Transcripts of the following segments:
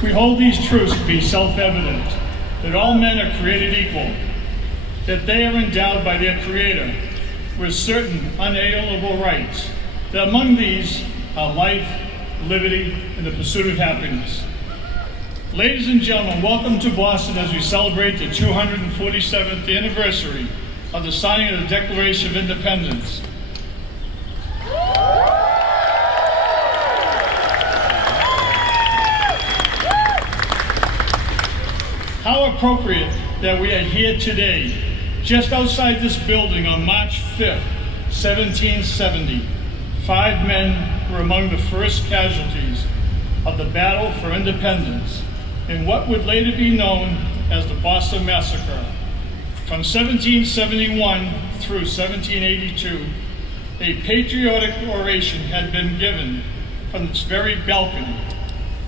We hold these truths to be self-evident, that all men are created equal, that they are endowed by their Creator with certain unalienable rights, that among these are life, liberty, and the pursuit of happiness. Ladies and gentlemen, welcome to Boston as we celebrate the 247th anniversary of the signing of the Declaration of Independence. How appropriate that we are here today, just outside this building on March 5th, 1770. 5 men were among the first casualties of the battle for independence in what would later be known as the Boston Massacre. From 1771 through 1782, a patriotic oration had been given from its very balcony.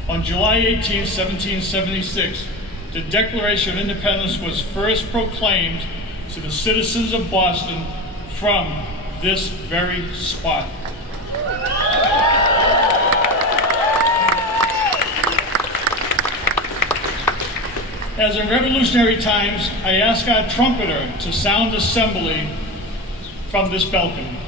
On July 18, 1776, the Declaration of Independence was first proclaimed to the citizens of Boston from this very spot. As in revolutionary times, I ask our trumpeter to sound assembly from this balcony.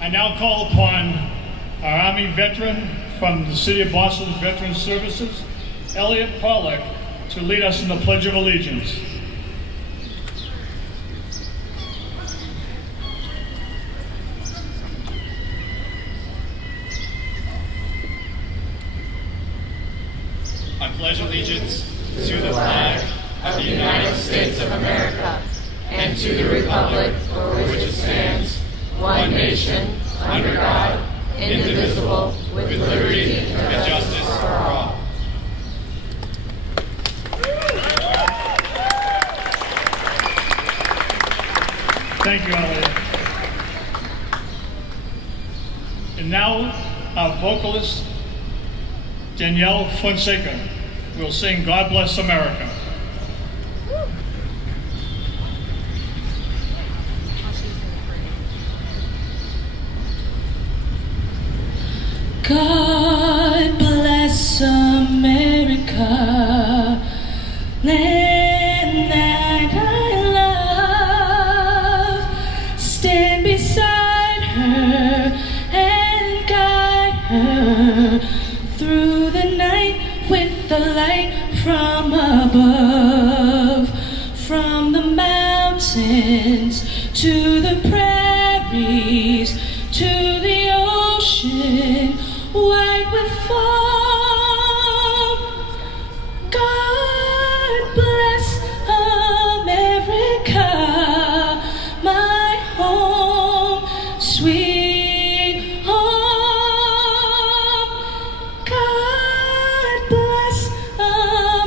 I now call upon our Army veteran from the City of Boston Veterans Services, Elliot Pollack, to lead us in the Pledge of Allegiance. I pledge allegiance to the flag of the United States of America and to the republic for which it stands, one nation, under God, indivisible, with liberty and justice for all. Thank you, Elliot. And now, our vocalist, Danielle Fonseca, will sing God Bless America. God bless America, land that I love. Stand beside her and guide her through the night with the light from above. From the mountains to the prairies to the ocean, white with foam. God bless America, my home, sweet home. God bless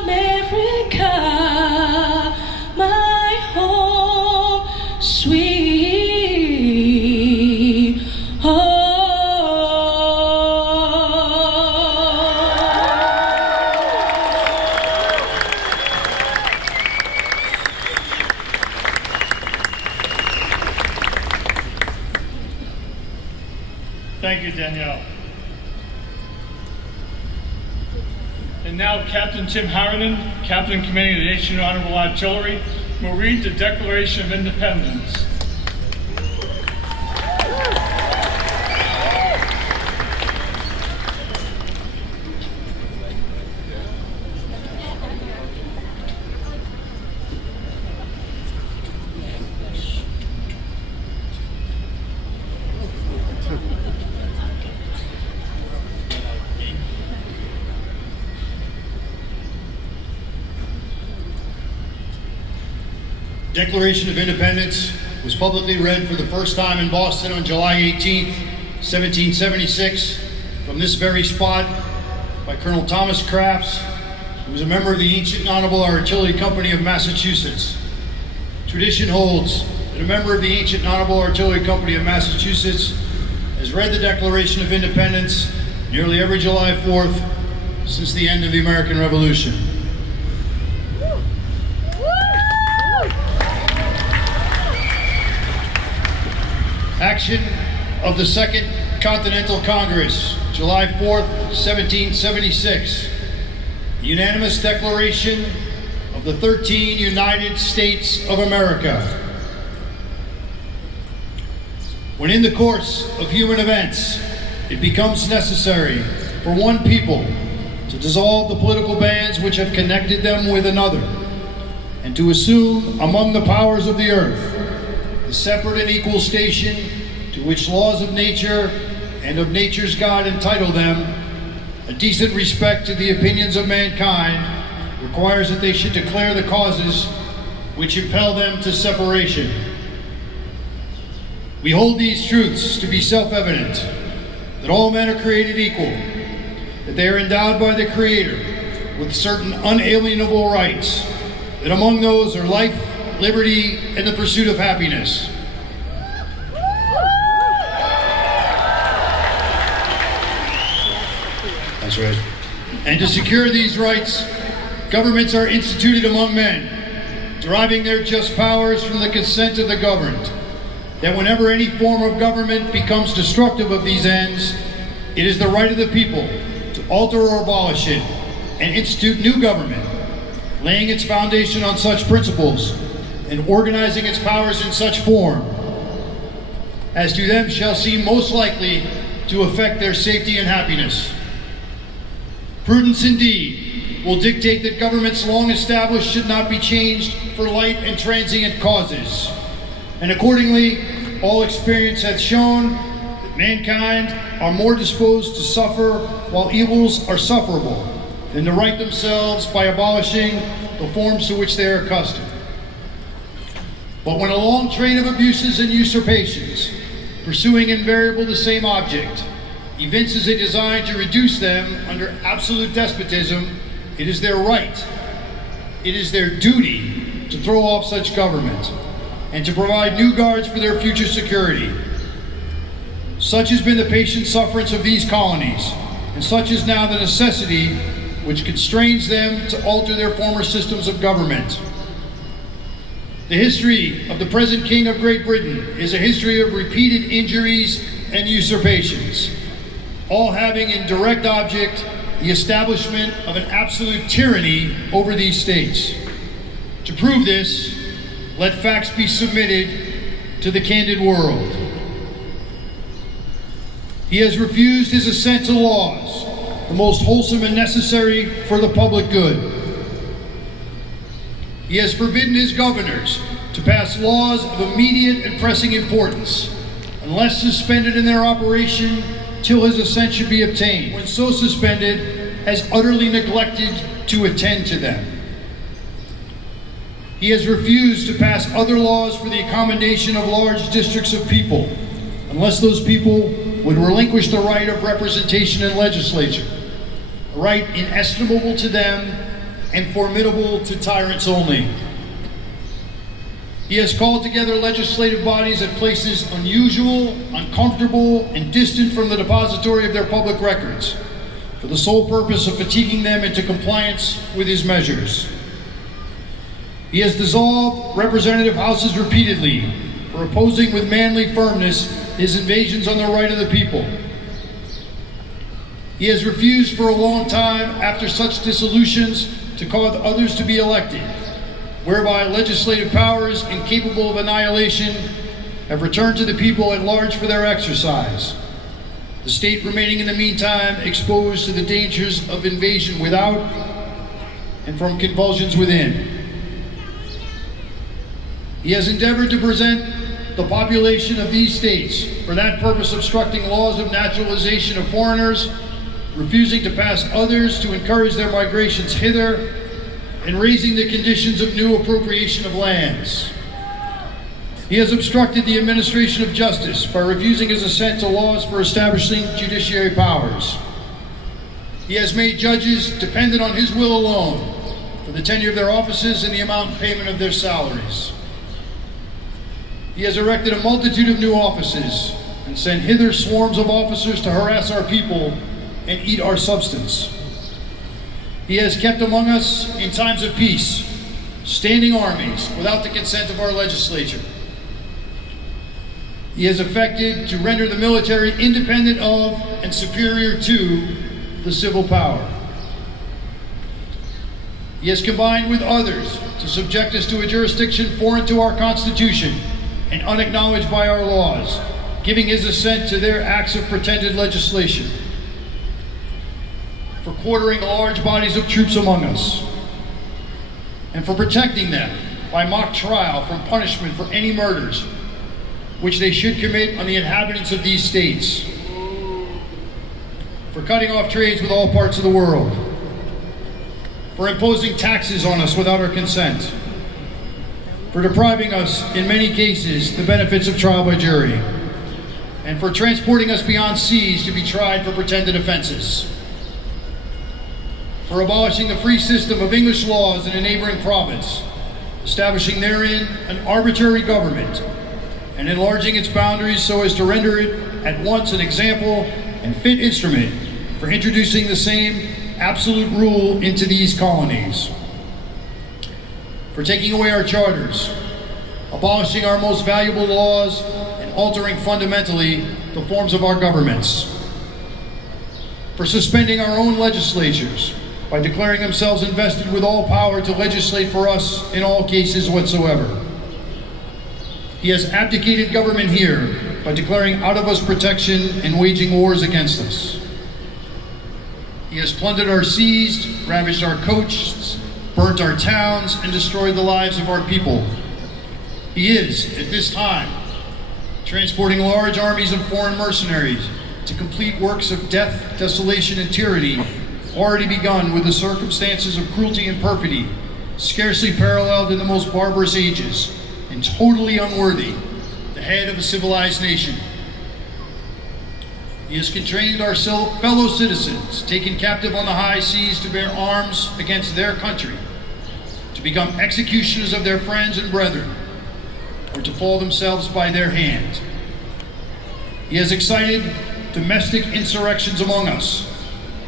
America, my home, sweet home. Thank you, Danielle. And now Captain Tim Harridan, Captain Commanding the Nation Honorable Artillery, will read the Declaration of Independence. Declaration of Independence was publicly read for the first time in Boston on July 18th, 1776, from this very spot by Colonel Thomas Crafts, who was a member of the Ancient and Honorable Artillery Company of Massachusetts. Tradition holds that a member of the Ancient and Honorable Artillery Company of Massachusetts has read the Declaration of Independence nearly every July 4th since the end of the American Revolution. Action of the Second Continental Congress, July 4th, 1776. Unanimous Declaration of the 13 United States of America. When in the course of human events, it becomes necessary for one people to dissolve the political bands which have connected them with another, and to assume among the powers of the earth the separate and equal station to which laws of nature and of nature's God entitle them, a decent respect to the opinions of mankind requires that they should declare the causes which impel them to separation. We hold these truths to be self-evident, that all men are created equal, that they are endowed by the Creator with certain unalienable rights, that among those are life, liberty, and the pursuit of happiness. That's right. And to secure these rights, governments are instituted among men, deriving their just powers from the consent of the governed, that whenever any form of government becomes destructive of these ends, it is the right of the people to alter or abolish it and institute new government, laying its foundation on such principles and organizing its powers in such form as to them shall seem most likely to affect their safety and happiness. Prudence indeed will dictate that governments long established should not be changed for light and transient causes. And accordingly, all experience hath shown that mankind are more disposed to suffer while evils are sufferable than to right themselves by abolishing the forms to which they are accustomed. But when a long train of abuses and usurpations, pursuing invariably the same object, evinces a design to reduce them under absolute despotism, it is their right, it is their duty to throw off such government and to provide new guards for their future security. Such has been the patient sufferance of these colonies, and such is now the necessity which constrains them to alter their former systems of government. The history of the present King of Great Britain is a history of repeated injuries and usurpations, all having in direct object the establishment of an absolute tyranny over these states. To prove this, let facts be submitted to the candid world. He has refused his assent to laws, the most wholesome and necessary for the public good. He has forbidden his governors to pass laws of immediate and pressing importance, unless suspended in their operation till his assent should be obtained. When so suspended, has utterly neglected to attend to them. He has refused to pass other laws for the accommodation of large districts of people, unless those people would relinquish the right of representation in legislature, a right inestimable to them and formidable to tyrants only. He has called together legislative bodies at places unusual, uncomfortable, and distant from the depository of their public records, for the sole purpose of fatiguing them into compliance with his measures. He has dissolved representative houses repeatedly for opposing with manly firmness his invasions on the right of the people. He has refused for a long time, after such dissolutions, to cause others to be elected, whereby legislative powers incapable of annihilation have returned to the people at large for their exercise, the state remaining in the meantime exposed to the dangers of invasion without and from convulsions within. He has endeavored to present the population of these states, for that purpose obstructing laws of naturalization of foreigners, refusing to pass others to encourage their migrations hither, and raising the conditions of new appropriation of lands. He has obstructed the administration of justice by refusing his assent to laws for establishing judiciary powers. He has made judges dependent on his will alone for the tenure of their offices and the amount and payment of their salaries. He has erected a multitude of new offices and sent hither swarms of officers to harass our people and eat our substance. He has kept among us, in times of peace, standing armies without the consent of our legislature. He has effected to render the military independent of and superior to the civil power. He has combined with others to subject us to a jurisdiction foreign to our Constitution and unacknowledged by our laws, giving his assent to their acts of pretended legislation, for quartering large bodies of troops among us, and for protecting them by mock trial from punishment for any murders which they should commit on the inhabitants of these states, for cutting off trades with all parts of the world, for imposing taxes on us without our consent, for depriving us, in many cases, the benefits of trial by jury, and for transporting us beyond seas to be tried for pretended offenses, for abolishing the free system of English laws in a neighboring province, establishing therein an arbitrary government, and enlarging its boundaries so as to render it at once an example and fit instrument for introducing the same absolute rule into these colonies, for taking away our charters, abolishing our most valuable laws, and altering fundamentally the forms of our governments, for suspending our own legislatures by declaring themselves invested with all power to legislate for us in all cases whatsoever. He has abdicated government here by declaring out of us protection and waging wars against us. He has plundered our seas, ravaged our coasts, burnt our towns, and destroyed the lives of our people. He is, at this time, transporting large armies of foreign mercenaries to complete works of death, desolation, and tyranny already begun with the circumstances of cruelty and perfidy, scarcely paralleled in the most barbarous ages, and totally unworthy the head of a civilized nation. He has constrained our fellow citizens, taken captive on the high seas to bear arms against their country, to become executioners of their friends and brethren, or to fall themselves by their hand. He has excited domestic insurrections among us,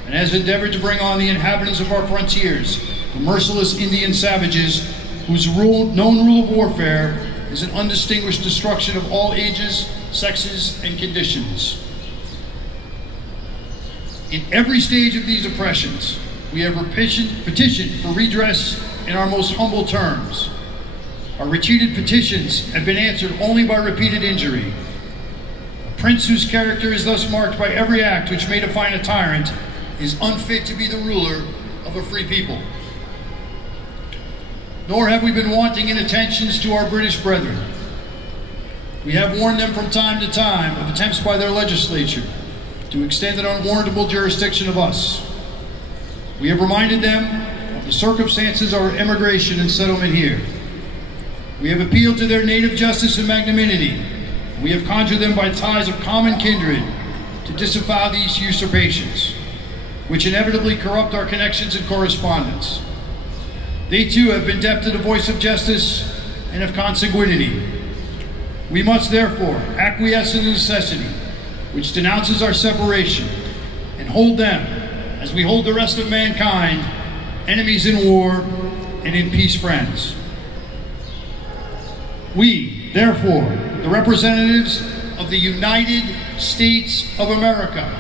and has endeavored to bring on the inhabitants of our frontiers, the merciless Indian savages, whose known rule of warfare is an undistinguished destruction of all ages, sexes, and conditions. In every stage of these oppressions, we have petitioned for redress in our most humble terms. Our repeated petitions have been answered only by repeated injury. A prince whose character is thus marked by every act which may define a tyrant is unfit to be the ruler of a free people. Nor have we been wanting in attentions to our British brethren. We have warned them from time to time of attempts by their legislature to extend an unwarrantable jurisdiction of us. We have reminded them of the circumstances of our immigration and settlement here. We have appealed to their native justice and magnanimity. We have conjured them by ties of common kindred to disavow these usurpations, which inevitably corrupt our connections and correspondence. They too have been deaf to the voice of justice and of consanguinity. We must therefore acquiesce in the necessity which denounces our separation and hold them, as we hold the rest of mankind, enemies in war and in peace friends. We, therefore, the representatives of the United States of America,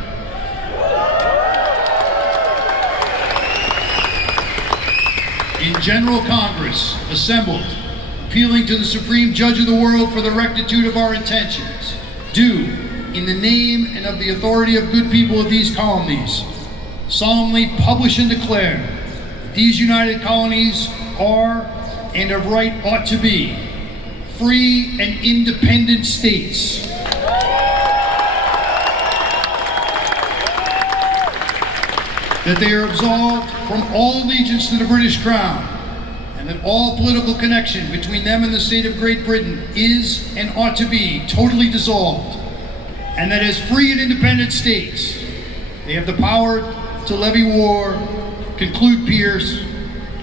in General Congress, assembled, appealing to the Supreme Judge of the world for the rectitude of our intentions, do, in the name and of the authority of good people of these colonies, solemnly publish and declare that these united colonies are, and of right ought to be, free and independent states. That they are absolved from all allegiance to the British Crown, and that all political connection between them and the state of Great Britain is and ought to be totally dissolved, and that as free and independent states, they have the power to levy war, conclude peace,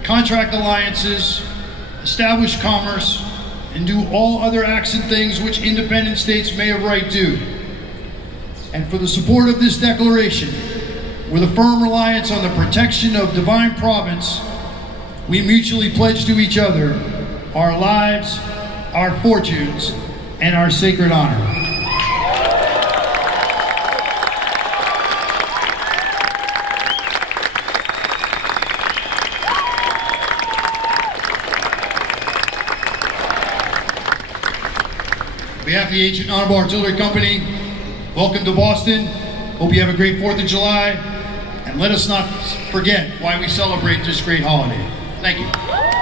contract alliances, establish commerce, and do all other acts and things which independent states may of right do. And for the support of this declaration, with a firm reliance on the protection of divine providence, we mutually pledge to each other our lives, our fortunes, and our sacred honor. On behalf of the Ancient Honorable Artillery Company, welcome to Boston. Hope you have a great 4th of July. And let us not forget why we celebrate this great holiday. Thank you.